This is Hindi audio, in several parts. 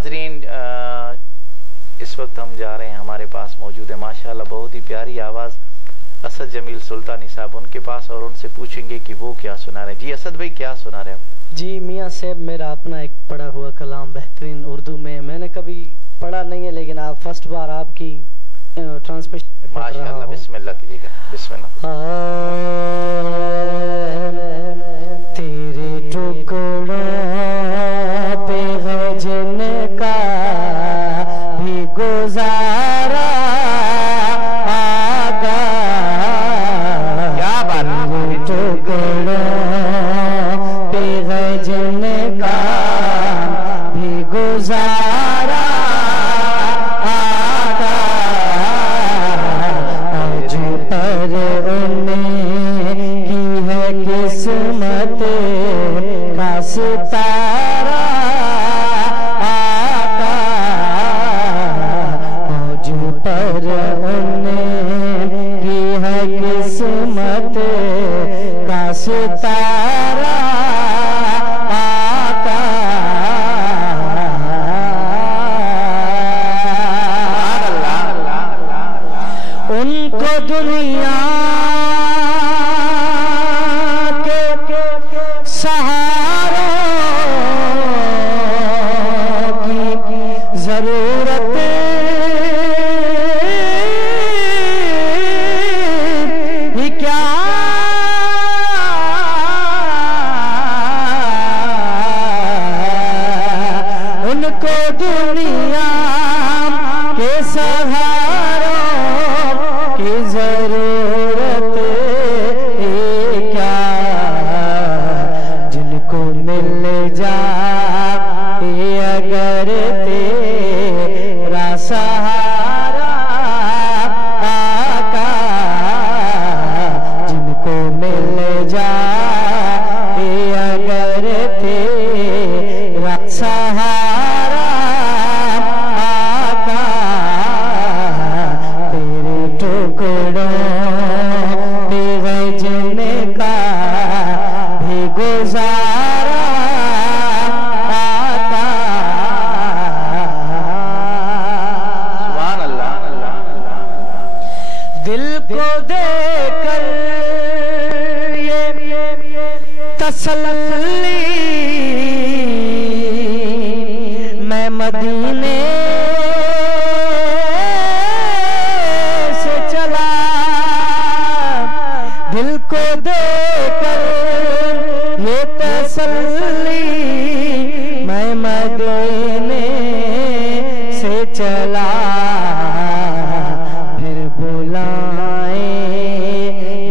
नाजरीन, इस वक्त हम जा रहे हैं, हमारे पास मौजूद है माशाल्लाह बहुत ही प्यारी आवाज़ असद जमील सुल्तानी साहब, उनके पास, और उनसे पूछेंगे कि वो क्या सुना रहे हैं। जी असद भाई, क्या सुना रहे हैं? जी मियाँ साहब, मेरा अपना एक पढ़ा हुआ कलाम बेहतरीन उर्दू में, मैंने कभी पढ़ा नहीं है, लेकिन आप फर्स्ट बार आपकी ट्रांसमिशन माशाल्लाह। बिस्मिल्लाह कीजिएगा। बिस्मिल्लाह। तेरे टुकड़ों पे है जिनका भी गुजारा आगा, क्या बात है। टुकड़ों पे है जिनका भी गुजारा आगा, आज पर उन्हें की है किस्मत का सितारा आका, आज पर उन्हें की है किस्मत का सितारा आका। उनको दुनिया के सहारों की जरूरत ही क्या, उनको दुनिया के सहारों की जरूरत है क्या, जिनको मिल जाए अगर तेरा सहारा आका, जिनको मिल जाए अगर तेरा सहारा आका, तेरे टुकड़ों पे है जिनका भी गुजारा आका। सुभान अल्लाह। दिल को देकर ये तसल्ली मैं मदीने से चला, दिल को देकर ये तसल्ली मैं मदीने से चला, फिर बुलाए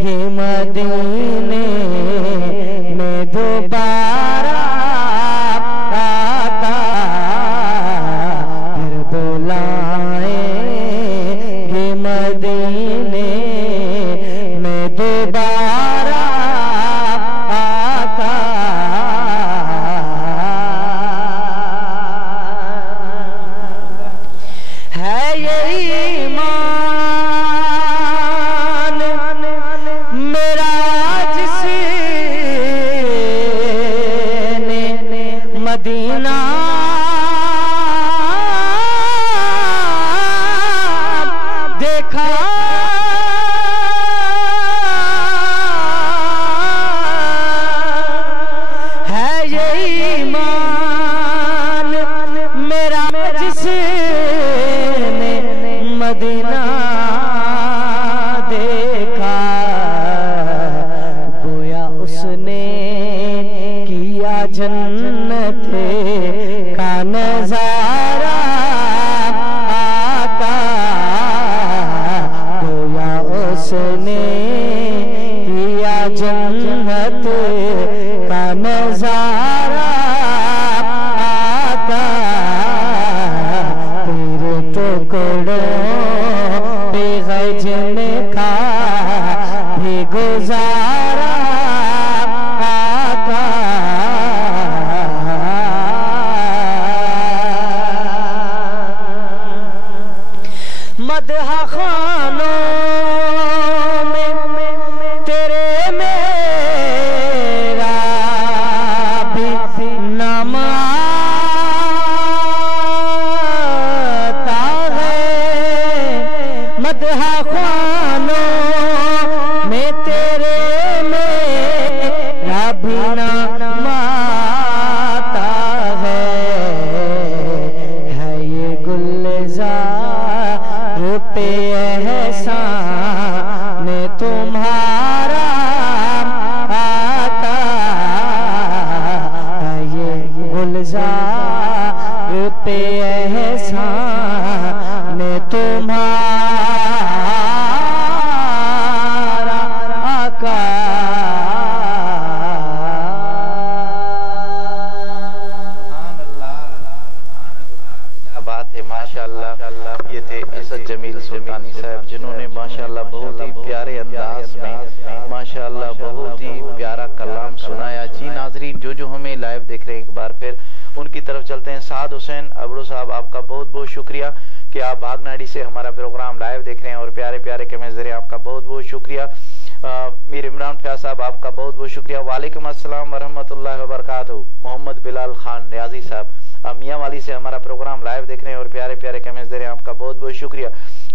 ये मदीने में दोबारा आका, फिर बुलाए ये मदीने में दोबारा आका। है ये ईमान मेरा जिसने मदीना देखा, है ये ईमान मेरा जिसने मदीना देखा, गोया उसने किया जन्नत का नजारा आका, गोया उसने किया जन्नत का नजारा आका, तेरे टुकड़ों पे है जिनका भी गुजारा आका। मदह खानों में तेरे मेरा भी नाम पे एहसान तुम्हारा आका। बात है माशाअल्लाह। ये थे असद जमील सुल्तानी साहब जिन्होंने माशाअल्लाह बहुत ही प्यारे अंदाज में माशाअल्लाह बहुत ही प्यारा कलाम सुनाया। जी नाजरीन, जो हमें लाइव देख रहे हैं एक बार फिर उनकी तरफ चलते हैं। साद हुसैन अबड़ो साहब, आपका बहुत बहुत शुक्रिया कि आप भागनाडी से हमारा प्रोग्राम लाइव देख रहे हैं और प्यारे प्यारे कमेंट्स दे रहे हैं। आपका बहुत बहुत शुक्रिया। मीर इमरान फयाज साहब, आपका बहुत बहुत शुक्रिया। वालेकुम अस्सलाम वरहमतुल्लाहि वबरकातुहू। मोहम्मद बिलाल खान रियाजी साहब मियाँ वाली से हमारा प्रोग्राम लाइव देख रहे हैं और प्यारे प्यारे कमेंट्स दे रहे हैं। आपका बहुत बहुत शुक्रिया।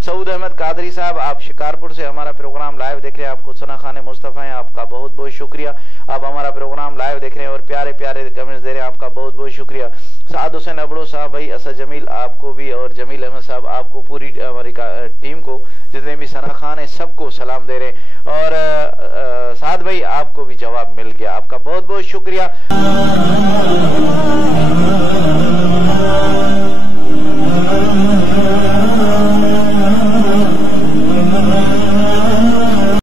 सऊद अहमद कादरी साहब, आप शिकारपुर से हमारा प्रोग्राम लाइव देख रहे हैं। आप खुसना खान मुस्तफ़ा हैं, आपका बहुत बहुत शुक्रिया। आप हमारा प्रोग्राम लाइव देख रहे हैं और प्यारे प्यारे कमेंट्स दे रहे हैं। आपका बहुत बहुत शुक्रिया। साद हुसैन अबड़ो साहब भाई, असद जमील आपको भी और जमील अहमद साहब आपको, पूरी हमारी टीम को, जितने भी सना खान है सबको सलाम दे रहे हैं। और साद भाई आपको भी जवाब मिल गया, आपका बहुत बहुत शुक्रिया।